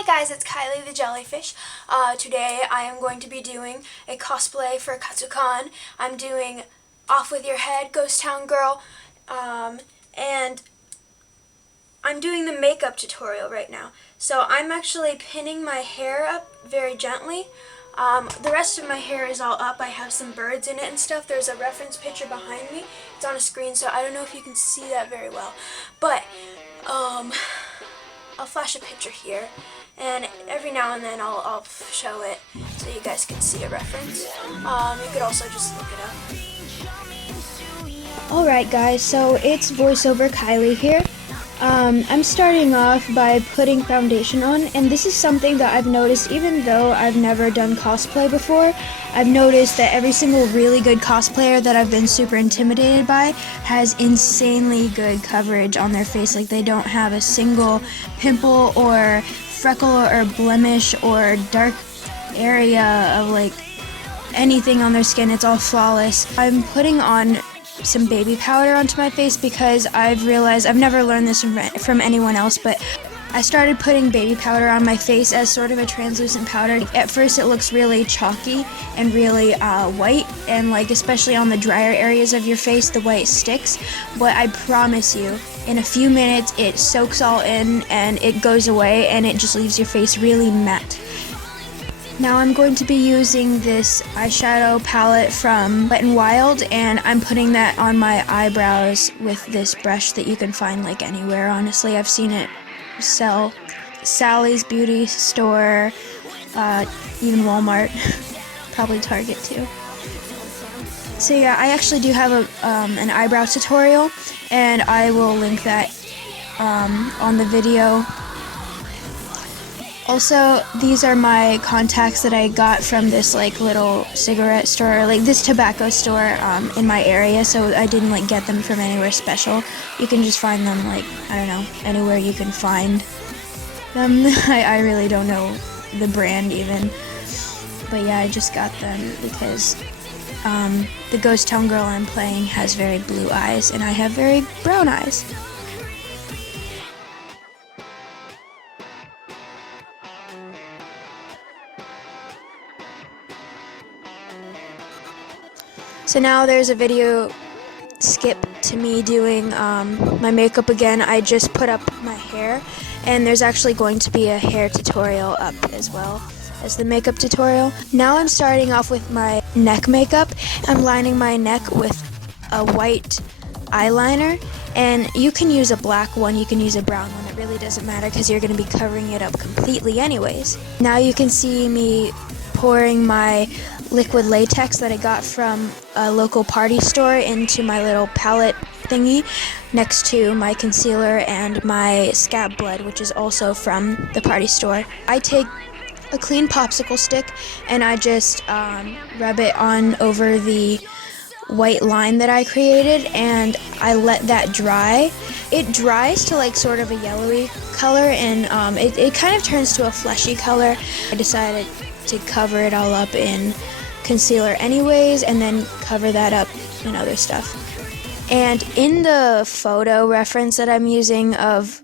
Hi guys, it's Kylie The Jellyfish. Today I am going to be doing a cosplay for Katsucon. I'm doing Off With Your Head, Ghost Town Girl, and I'm doing the makeup tutorial right now. So I'm actually pinning my hair up very gently. The rest of my hair is all up. I have some birds in it and stuff. There's a reference picture behind me. It's on a screen, so I don't know if you can see that very well. But, I'll flash a picture here, and every now and then I'll show it so you guys can see a reference. You could also just look it up. Alright guys, so it's voiceover Kylie here. I'm starting off by putting foundation on, and this is something that I've noticed even though I've never done cosplay before. I've noticed that every single really good cosplayer that I've been super intimidated by has insanely good coverage on their face. Like, they don't have a single pimple or freckle or blemish or dark area of like anything on their skin. It's all flawless. I'm putting on some baby powder onto my face because I've realized, I've never learned this from anyone else, but I started putting baby powder on my face as sort of a translucent powder. At first it looks really chalky and really white, and like especially on the drier areas of your face the white sticks, but I promise you in a few minutes it soaks all in and it goes away and it just leaves your face really matte. Now I'm going to be using this eyeshadow palette from Wet n Wild, and I'm putting that on my eyebrows with this brush that you can find like anywhere. Honestly, I've seen it sell Sally's Beauty Store, even Walmart, probably Target too. So yeah, I actually do have an eyebrow tutorial, and I will link that on the video. Also, these are my contacts that I got from this like little cigarette store, like this tobacco store in my area, so I didn't like get them from anywhere special. You can just find them like, I don't know, anywhere you can find them. I really don't know the brand even. But yeah, I just got them because the ghost town girl I'm playing has very blue eyes and I have very brown eyes. So now there's a video skip to me doing my makeup again. I just put up my hair, and there's actually going to be a hair tutorial up as well as the makeup tutorial. Now I'm starting off with my neck makeup. I'm lining my neck with a white eyeliner, and you can use a black one, you can use a brown one, it really doesn't matter because you're going to be covering it up completely anyways. Now you can see me pouring my liquid latex that I got from a local party store into my little palette thingy next to my concealer and my scab blood, which is also from the party store. I take a clean popsicle stick and I just rub it on over the white line that I created, and I let that dry. It dries to like sort of a yellowy color, and it kind of turns to a fleshy color. I decided to cover it all up in concealer anyways, and then cover that up in other stuff. And in the photo reference that I'm using of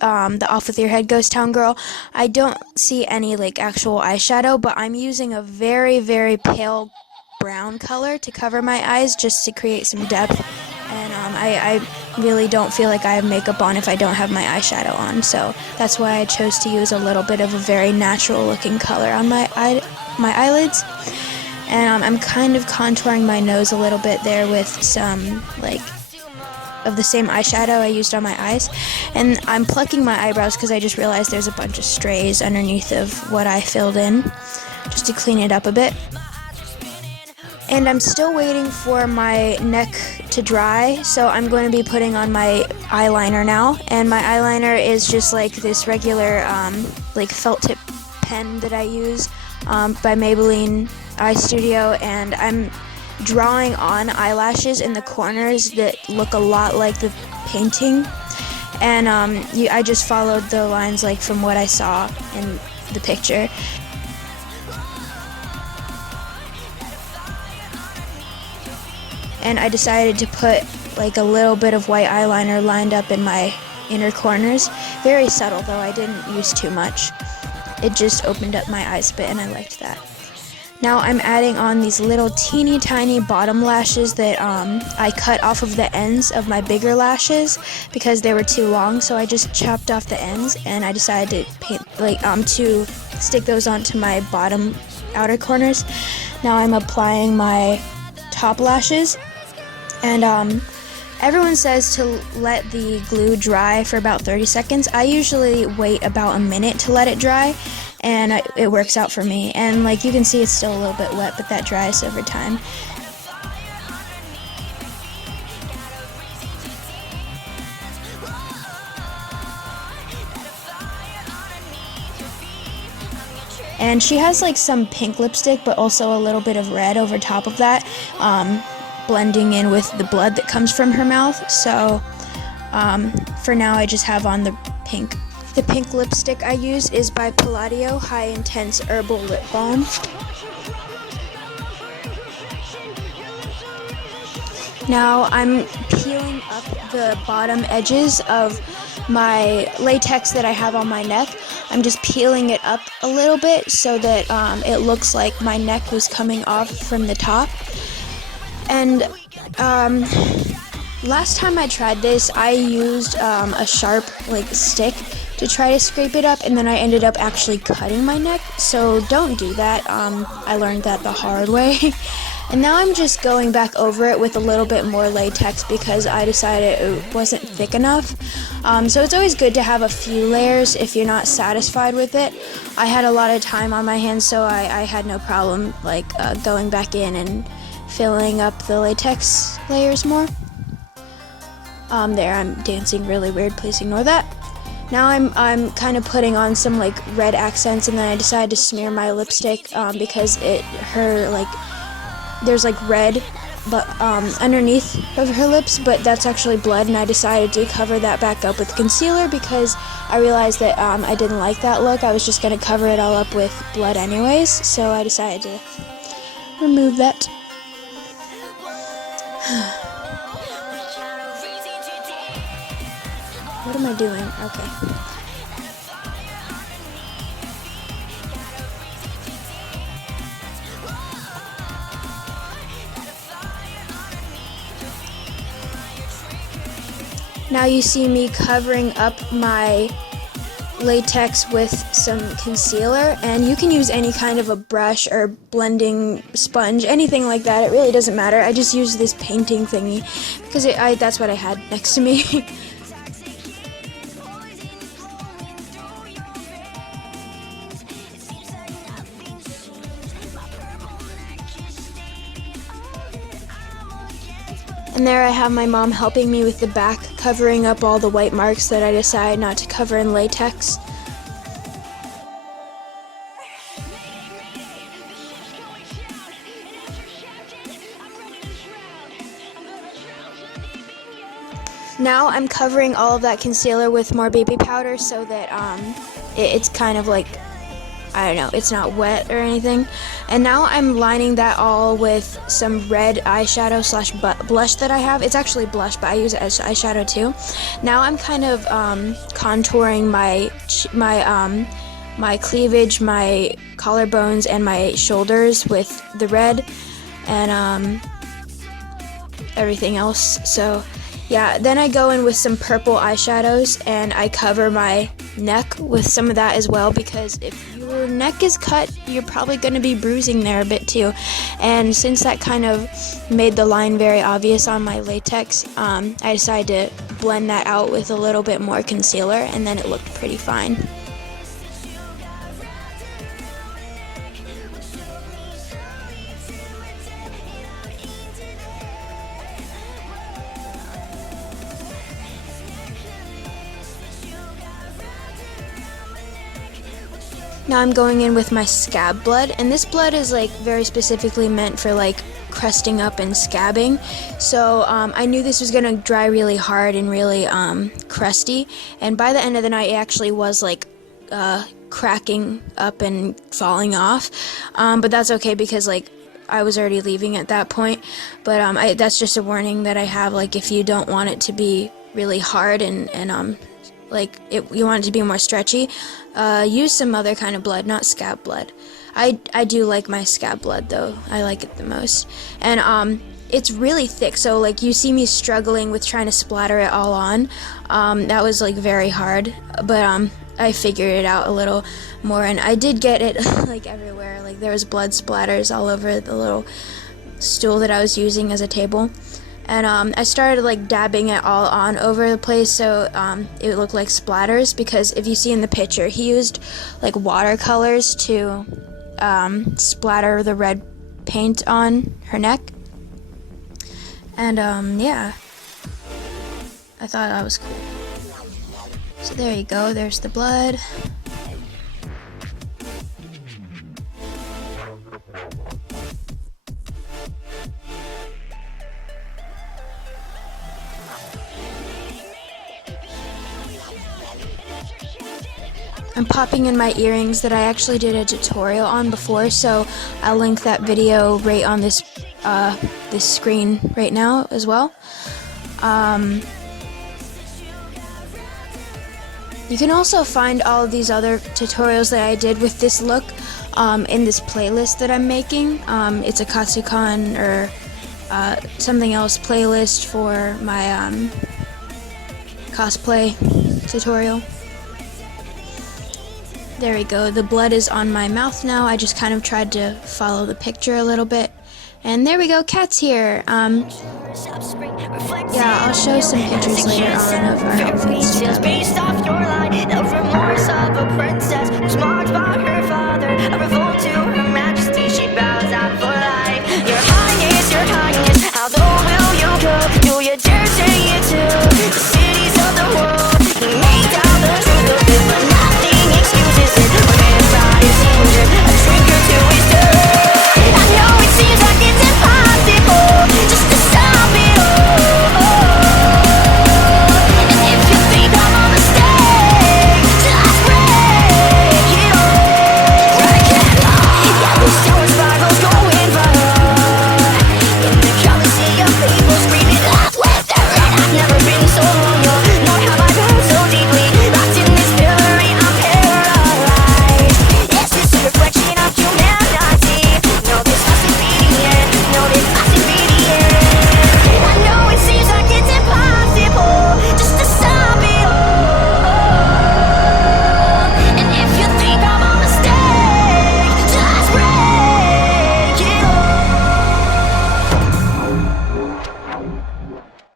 the Off With Your Head Ghost Town Girl, I don't see any like actual eyeshadow, but I'm using a very, very pale brown color to cover my eyes just to create some depth, and I really don't feel like I have makeup on if I don't have my eyeshadow on, so that's why I chose to use a little bit of a very natural looking color on my eyelids. And I'm kind of contouring my nose a little bit there with some like of the same eyeshadow I used on my eyes, and I'm plucking my eyebrows because I just realized there's a bunch of strays underneath of what I filled in, just to clean it up a bit. And I'm still waiting for my neck to dry, so I'm going to be putting on my eyeliner now. And my eyeliner is just like this regular like felt tip pen that I use by Maybelline Eye Studio, and I'm drawing on eyelashes in the corners that look a lot like the painting, and I just followed the lines like from what I saw in the picture. And I decided to put like a little bit of white eyeliner lined up in my inner corners. Very subtle though, I didn't use too much. it just opened up my eyes a bit, and I liked that. Now I'm adding on these little teeny tiny bottom lashes that I cut off of the ends of my bigger lashes because they were too long, so I just chopped off the ends, and I decided to paint to stick those onto my bottom outer corners. Now I'm applying my top lashes, and everyone says to let the glue dry for about 30 seconds. I usually wait about a minute to let it dry, and it works out for me. And like you can see, it's still a little bit wet, but that dries over time. And she has like some pink lipstick, but also a little bit of red over top of that, blending in with the blood that comes from her mouth. So for now I just have on the pink. The pink lipstick I use is by Palladio High Intense Herbal Lip Balm. Now I'm peeling up the bottom edges of my latex that I have on my neck. I'm just peeling it up a little bit so that it looks like my neck was coming off from the top. And last time I tried this, I used a sharp stick to try to scrape it up, and then I ended up actually cutting my neck, so don't do that. I learned that the hard way. And now I'm just going back over it with a little bit more latex because I decided it wasn't thick enough. So it's always good to have a few layers if you're not satisfied with it. I had a lot of time on my hands, so I had no problem going back in and filling up the latex layers more. There, I'm dancing really weird, please ignore that. Now I'm kind of putting on some red accents, and then I decided to smear my lipstick because there's red but underneath of her lips, but that's actually blood, and I decided to cover that back up with concealer because I realized that I didn't like that look. I was just going to cover it all up with blood anyways, so I decided to remove that. What am I doing? Okay. Now you see me covering up my latex with some concealer, and you can use any kind of a brush or blending sponge, anything like that. It really doesn't matter. I just use this painting thingy because that's what I had next to me. And there I have my mom helping me with the back, covering up all the white marks that I decided not to cover in latex. Now I'm covering all of that concealer with more baby powder so that it's kind of I don't know, it's not wet or anything. And now I'm lining that all with some red eyeshadow slash blush that I have. It's actually blush, but I use it as eyeshadow too. Now I'm kind of contouring my cleavage, my collarbones, and my shoulders with the red and everything else. So yeah, then I go in with some purple eyeshadows and I cover my neck with some of that as well, because if your neck is cut, you're probably going to be bruising there a bit too. And since that kind of made the line very obvious on my latex, I decided to blend that out with a little bit more concealer, and then it looked pretty fine. Now I'm going in with my scab blood, and this blood is very specifically meant for crusting up and scabbing. So I knew this was gonna dry really hard and really crusty, and by the end of the night it actually was cracking up and falling off. But that's okay because I was already leaving at that point. But that's just a warning that I have, if you don't want it to be really hard and like you want it to be more stretchy, use some other kind of blood, not scab blood. I do like my scab blood though. I like it the most. And it's really thick, so like you see me struggling with trying to splatter it all on. That was like very hard, but I figured it out a little more, and I did get it like everywhere. Like there was blood splatters all over the little stool that I was using as a table. And I started like dabbing it all on over the place, so it would look like splatters, because if you see in the picture, he used like watercolors to splatter the red paint on her neck. And yeah, I thought that was cool. So there you go, there's the blood. I'm popping in my earrings that I actually did a tutorial on before, so I'll link that video right on this this screen right now as well. You can also find all of these other tutorials that I did with this look in this playlist that I'm making. It's a Katsucon or something else playlist for my cosplay tutorial. There we go, the blood is on my mouth now. I just kind of tried to follow the picture a little bit. And there we go, Cat's here. Yeah, I'll show some pictures later on of our outfits together.